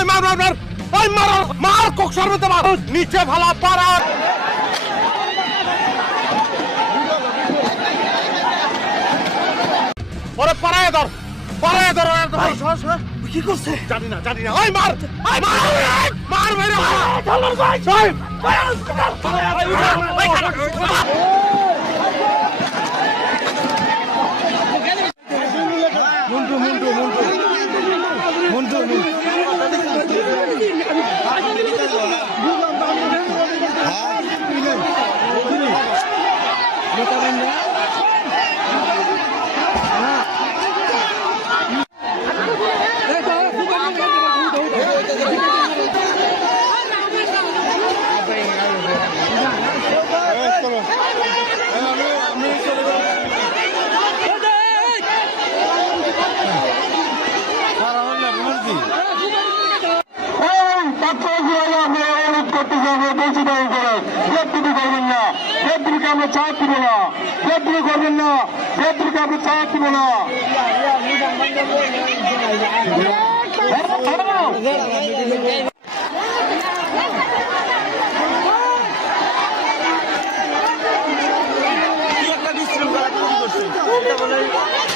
ওই মার মার মার ওই মার মার কক সর্বতে মার নিচে ভালা পারা ওরে পারায় ধর কি করছে জানি না ওই মার মার মেরে চলো ভাই সাহেব আমরা চাপ দিব না বেদবি করবেন না বেদবিকে আমরা চাপ দিব না একটা বিশৃঙ্খলা তৈরি করছে